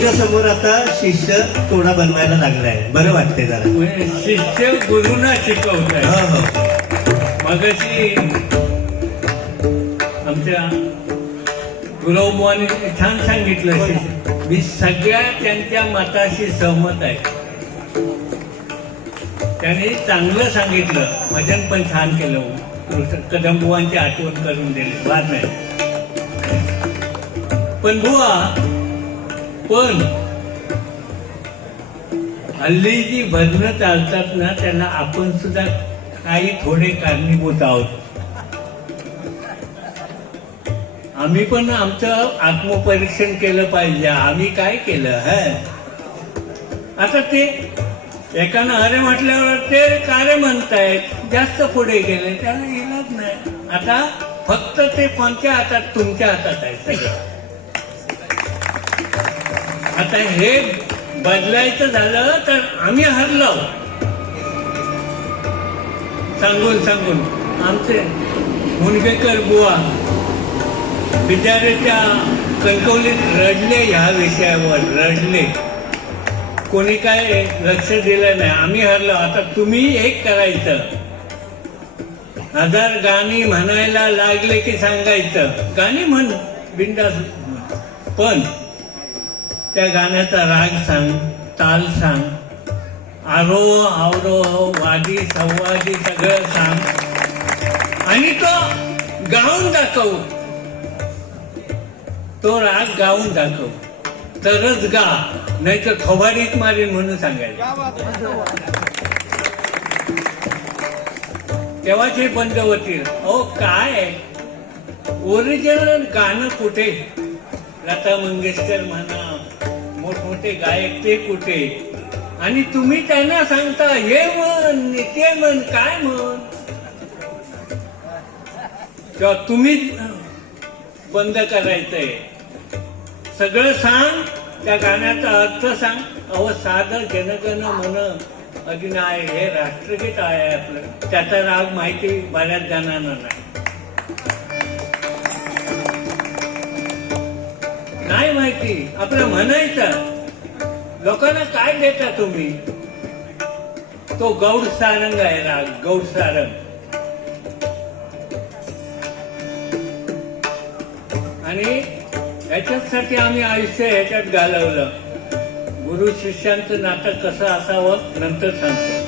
गुरुच्या समोर आता शिष्य तोडा बनवायला लागलाय, बरं वाटतंय जरा. शिष्य गुरुना शिकवताय. हो हो. मगाशी आमच्या गुरुबांनी छान सांगितलं. मी सगळ्या त्यांच्या मताशी सहमत आहे. त्यांनी चांगलं सांगितलं. भजन पण छान केलं. कदमबुवांची आठवण करून दिली, वाद नाही. पण बुवा, पण हल्ली जी भजनं चालतात ना, त्यांना आपण सुद्धा काही थोडे कारणीभूत आहोत. आम्ही पण आमचं आत्मपरीक्षण केलं पाहिजे. आम्ही काय केलं आता ते एकानं अरे म्हटल्यावर ते कार्य म्हणतायत, जास्त पुढे गेले, त्याला इलाज नाही. आता फक्त ते कोणत्या हातात? तुमच्या हातात आहे सगळं. आता हे बदलायचं झालं तर आम्ही हरलो. सांगून आमचे मुनगेकर बुवा बिचारेच्या कणकवलीत रडले, ह्या विषयावर रडले. कोणी काय लक्ष दिलं नाही. आम्ही हरलो. आता तुम्ही एक करायचं, 1000 गाणी म्हणायला लागले की सांगायचं, गाणी म्हण बिंदास, पण त्या गाण्याचा राग सांग, ताल सांग, आरोह अवरोह वादी संवादी सगळं सांग आणि तो गाऊन दाखव. तो राग गाऊन दाखव तरच गा, नाही तर खबारीत मारीन म्हणून सांगायचं. तेव्हाच हे बंद होतील. अहो काय ओरिजिनल गाणं कुठे? लता मंगेशकर म्हणा, मोठमोठे गायक ते कुठे? आणि तुम्ही त्यांना सांगता हे म्हण ते म्हण, काय म्हण? तेव्हा तुम्ही बंद करायचंय. सगळं सांग, त्या गाण्याचा अर्थ सांग. अहो साधं जनगण मन अधिनाय हे राष्ट्रगीत आहे आपलं. त्याचा राग माहिती बऱ्याच जणांना नाही माहिती. आपलं म्हणायचं. लोकांना काय देता तुम्ही? तो गौड सारंग आहे राग, गौड सारंग. आणि ह्याच्यासाठी आम्ही आयुष्य ह्याच्यात घालवलं. गुरु शिष्यांचं नातं कसं असावं नंतर सांगतो.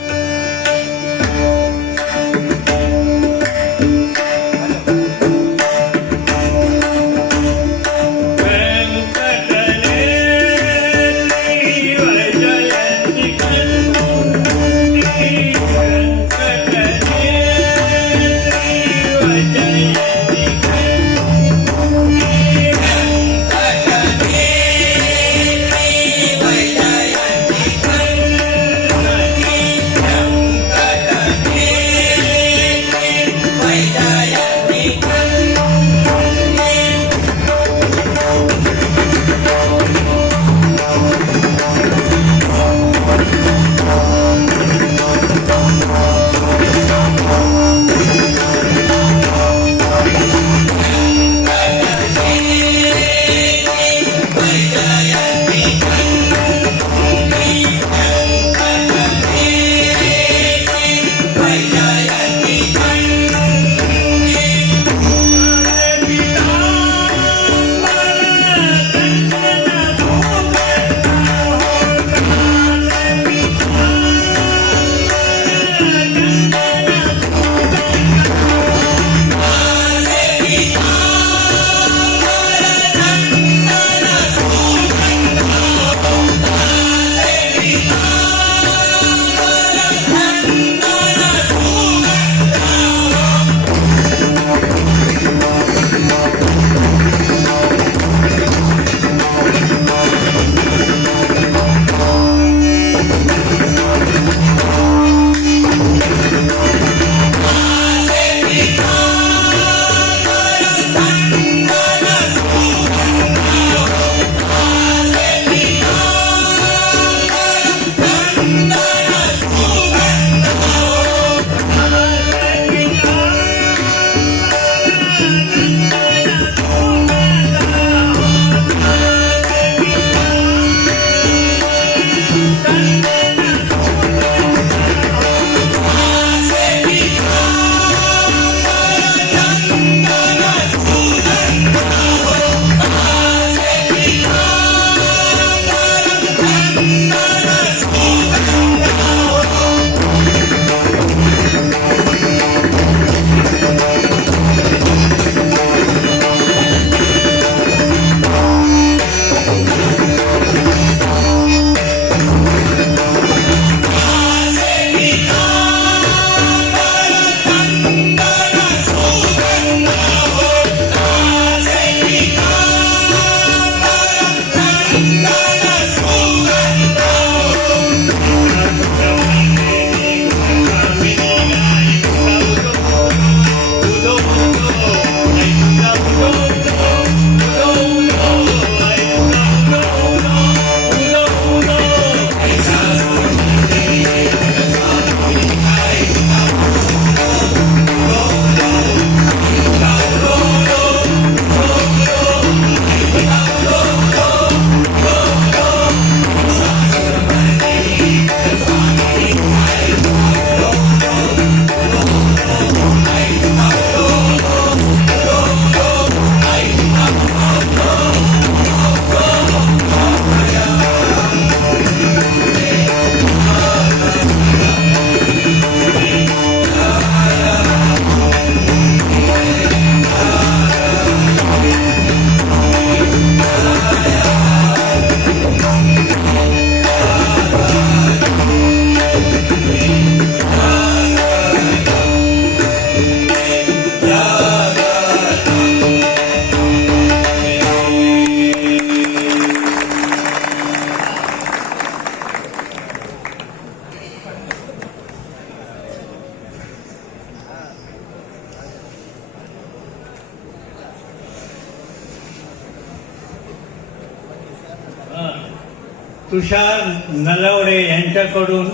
तुषार नलवडे यांच्याकडून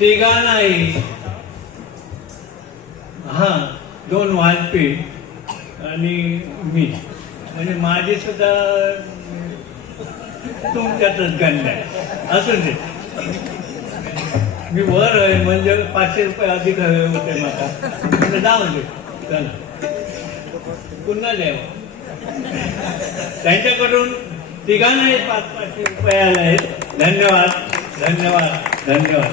तिघांनाही 2 वाजपीठ आणि मी म्हणजे माझी सुद्धा तुमच्यातच गणना आहे. असून दे, मी वर आहे म्हणजे 500 रुपये अधिक हवे होते मला. जाऊ दे, चला पुन्हा द्यावं. त्यांच्याकडून तिघांनाही 500 रुपये आले आहेत. धन्यवाद धन्यवाद धन्यवाद.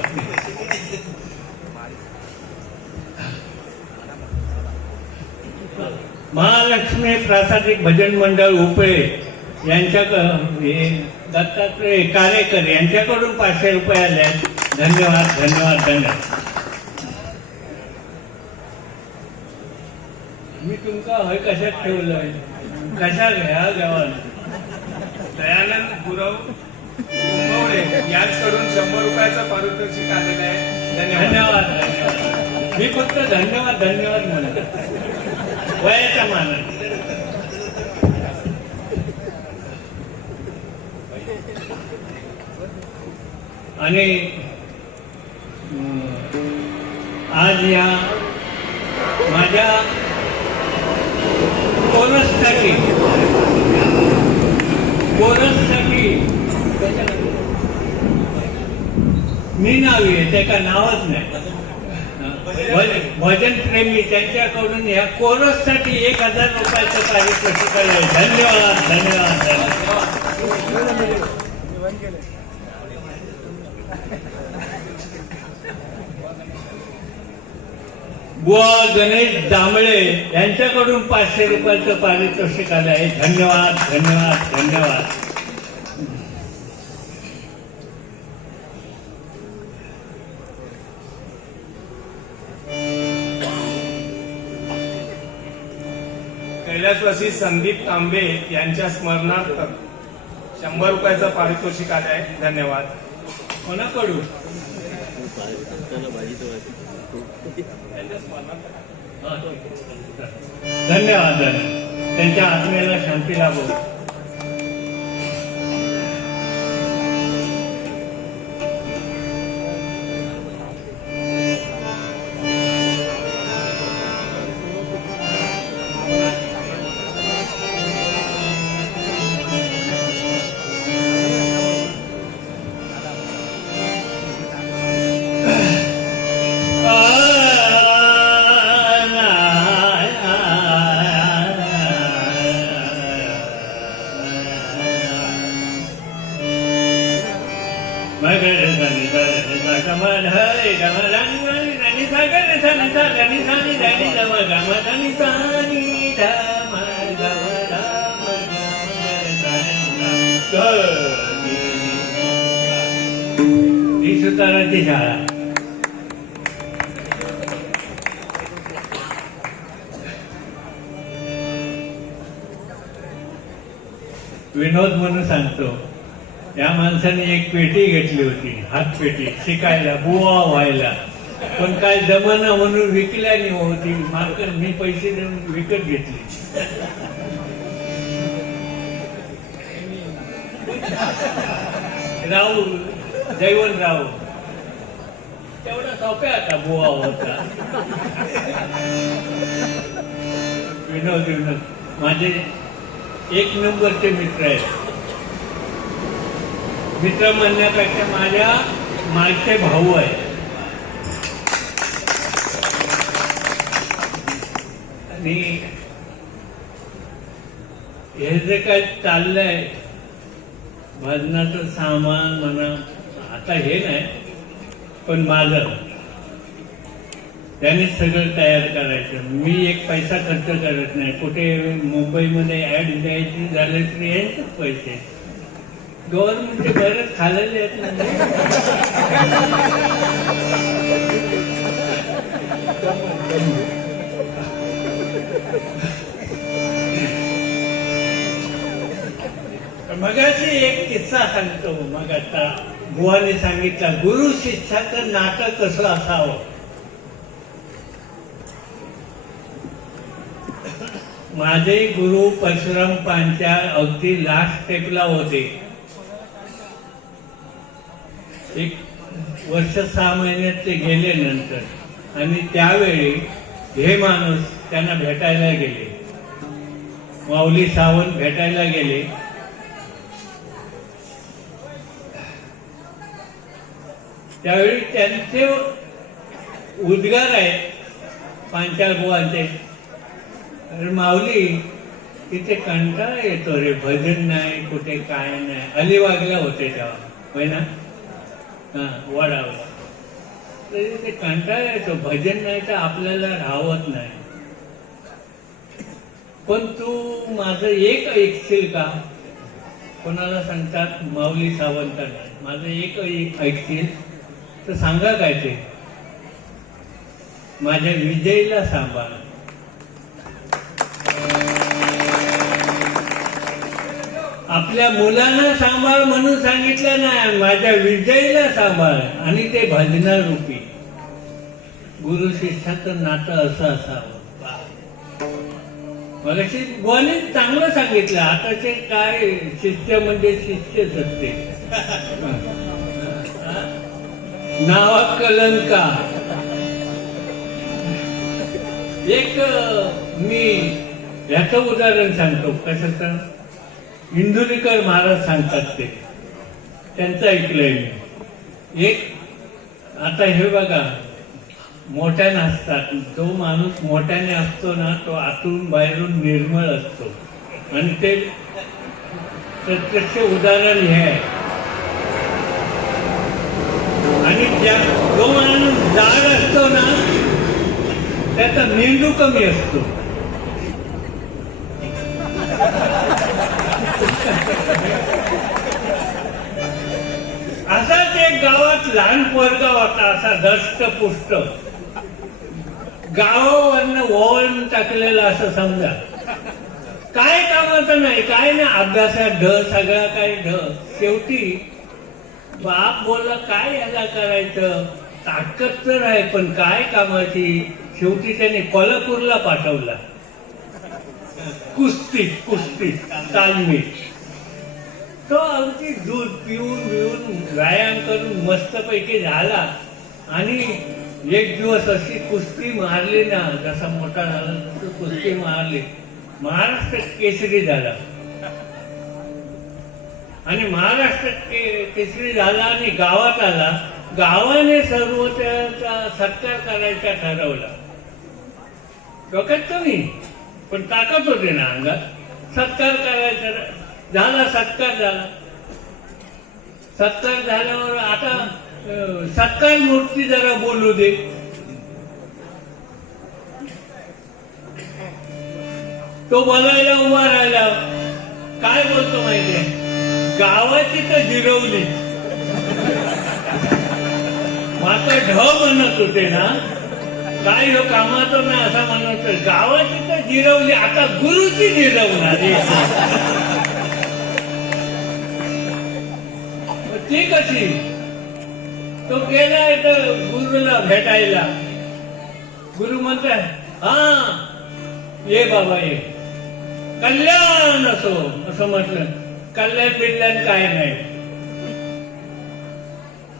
महालक्ष्मी प्रासादिक भजन मंडळ उपळे यांच्या दत्तात्रय कार्यकर यांच्याकडून 500 रुपये आले आहेत. धन्यवाद धन्यवाद धन्यवाद. मी तुमका हय कशात ठेवलंय, कशा घ्या गावाला. दयानंद गुरव कुंभवडे यांच्याकडून 100 रुपयाचं पारितोषिक आलेलं आहे. धन्यवाद धन्यवाद. मी फक्त धन्यवाद धन्यवाद म्हणत वयाच्या मानाने. आणि आज या माझ्या कोरससाठी मी नावी आहे, त्याका नावच नाही. भजन प्रेमी त्यांच्याकडून या कोरससाठी 1000 रुपयाचं पारितोषिक आहे. धन्यवाद धन्यवाद धन्यवाद. बुवा गणेश दामळे यांच्याकडून 500 रुपयाचं पारितोषिक आलं आहे. धन्यवाद धन्यवाद धन्यवाद. कैलासवासी संदीप तांबे यांच्या स्मरणार्थ 100 रुपयाचं पारितोषिक आलं आहे. धन्यवाद. कोणाकडून? धन्यवाद. त्यांच्या आत्म्याला शांती लाभो. ही सुताराची शाळा. विनोद म्हणून सांगतो, या माणसाने एक पेटी घेतली होती, हातपेटी, शिकायला बुवा व्हायला. पण काय जमाना म्हणून विकल्या नाही होती. मार्केट मी पैसे देऊन विकत घेतली. राहू जैवन राहू तेवढा सोप्या आता बुवा होता. विनोद माझे 1 नंबरचे मित्र आहेत. मित्र म्हणण्यापेक्षा माझ्या मागचे भाऊ आहे. आणि हे जे काय चाललंय भजनाचं सामान म्हणा, आता हे नाही, पण माझं त्यांनीच सगळं तयार करायचं. मी एक पैसा खर्च करत नाही. कुठे मुंबईमध्ये ऍड द्यायची झाले तरी यांचेच पैसे. गव्हर्नमेंटचे बरेच खाल्लेले आहेत ना. मगाशी एक किस्सा सांगतो. मग आता बुवाने सांगितला गुरु शिष्याचं नातं कसं असावं. माझे गुरु परशुराम पांचाळ अगदी लास्ट स्टेपला होते. एक वर्ष 6 महिन्यात ते गेले नंतर, आणि त्यावेळी हे माणूस त्यांना भेटायला गेले, माऊली सावंत भेटायला गेले. त्यावेळी त्यांचे उद्गार आहेत पांचाळ बुवांचे, अरे माऊली तिथे कंटाळा येतो रे, भजन नाही कुठे काय नाही. अलिबागला होते तेव्हा, होय ना, हा वडावर. तरी ते कंटाळा येतो, भजन नाही तर आपल्याला राहवत नाही. पण तू माझं एक ऐकशील का? कोणाला सांगतात? माऊली सावंतांना. माझं एक ऐकशील तर सांगा काय ते? माझ्या विजयीला सांभाळ. आपल्या मुलांना सांभाळ म्हणून सांगितलं नाही, माझ्या विजयीला सांभाळ. आणि ते भजनारूपी. गुरु शिष्याचं नातं असं असावं. मला बुवाने चांगलं सांगितलं. आताचे काय शिष्य म्हणजे शिष्यच असते, नावा कलंका. एक मी याचं उदाहरण सांगतो. कशाचं? इंदुरीकर महाराज सांगतात ते, त्यांचं ऐकलंय मी. एक आता हे बघा, मोठ्याने असतात. जो माणूस मोठ्याने असतो ना, तो आतून बाहेरून निर्मळ असतो. आणि ते प्रत्यक्ष उदाहरण हे आहे. आणि जो माणूस जाड असतो ना, त्याचा मेंदू कमी असतो. असाच एक गावात लहान पोरगा होता, असा धष्टपुष्ट, गावावरनं ओवळून टाकलेला असं समजा. काय कामाचं नाही, काय नाही, अभ्यासात ढ, सगळा काय ढ. शेवटी बाप बोलला, काय याला करायचं, ताकद तर आहे पण काय कामाची. शेवटी त्याने कोल्हापूरला पाठवला. कुस्ती तालमी. तो अगदी दूध पिऊन व्यायाम करून मस्तपैकी झाला. आणि एक दिवस अशी कुस्ती मारली ना, जसा मोठा झाला तसं कुस्ती मारली. महाराष्ट्र केसरी झाला. आणि महाराष्ट्र केसरी झाला आणि गावात आला. गावाने सर्व त्याचा सत्कार करायचा ठरवला. डोक्यात कमी पण ताकद होते ना अंगात. सत्कार करायचा झाला. सत्कार झाल्यावर आता सत्कार मूर्ती जरा बोलू दे. तो बोलायला उभा राहिला. काय बोलतो माहितीये? गावाची तर जिरवली. मात्र ढ म्हणत होते ना, काय हो कामाचं नाही असं म्हणत. गावाची तर जिरवली, आता गुरुची जिरवणार. ती कशी? तो गेला तर गुरुला भेटायला. गुरु म्हणतात, हा ये बाबा ये, कल्याण असो. असं म्हटलं. कल्याण बिल्याण काय नाही,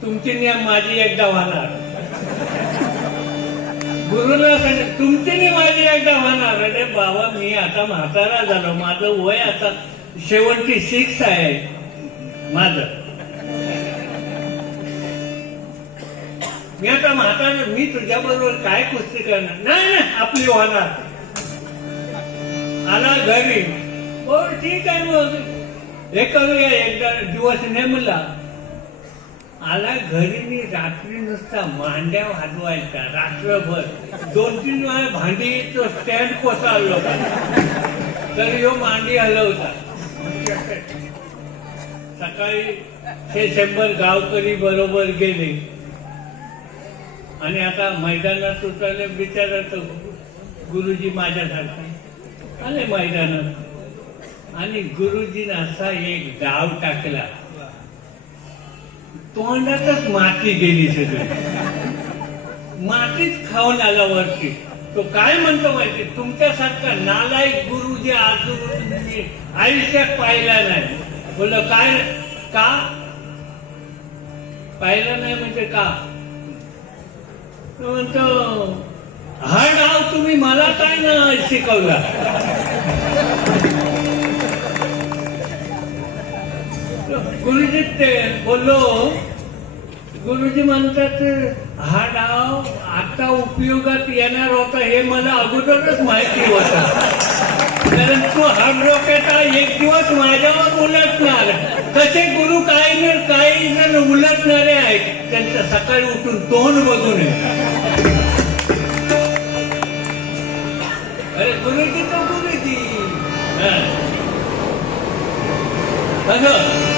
तुमची नियम माझी एकदा होणार. गुरुला सांग, तुमची नाही माझी एकदा होणार. अरे बाबा, मी आता म्हातारा झालो, माझं वय आता 76 आहे माझं. मी आता म्हातारा, मी तुझ्या बरोबर काय कुस्ती करणार? नाही आपली होणार. आला घरी. बरं ठीक आहे, मग हे करूया. एकदा दिवस नेमला. आला घरी. मी रात्री नुसता मांड्या वाजवायचा रात्रभर. 2-3 वेळा भांडी तो स्टँड कोसळलो तर ह्यो मांडी हलवता. सकाळी हे 100 गावकरी बरोबर गेले. आणि आता मैदानात उतरले. बिचारत गुरुजी माझ्यासारखे आले मैदानात. आणि गुरुजीने असा एक डाव टाकला, तोंडातच माती गेली सगळी. मातीच खाऊन आला वरती. तो काय म्हणतो माहिती? तुमच्यासारखा नालायक गुरुजी आजून मी आयुष्यात पाहिला नाही. बोललो काय? का? पाहिलं नाही म्हणजे का? तो म्हणतो हा डाव तुम्ही मला काय ना शिकवला. गुरुजी ते बोललो, गुरुजी म्हणतात हा डाव आता उपयोगात येणार होता हे मला अगोदरच माहिती होतं, कारण तू हार्ड रॉकेट एक दिवस माझ्यावर उलटणार. तसे गुरु काही जण उलटणारे आहेत, त्यांचं सकाळी उठून तोंड बघून अरे गुरुजी तो गुरुजी. अगं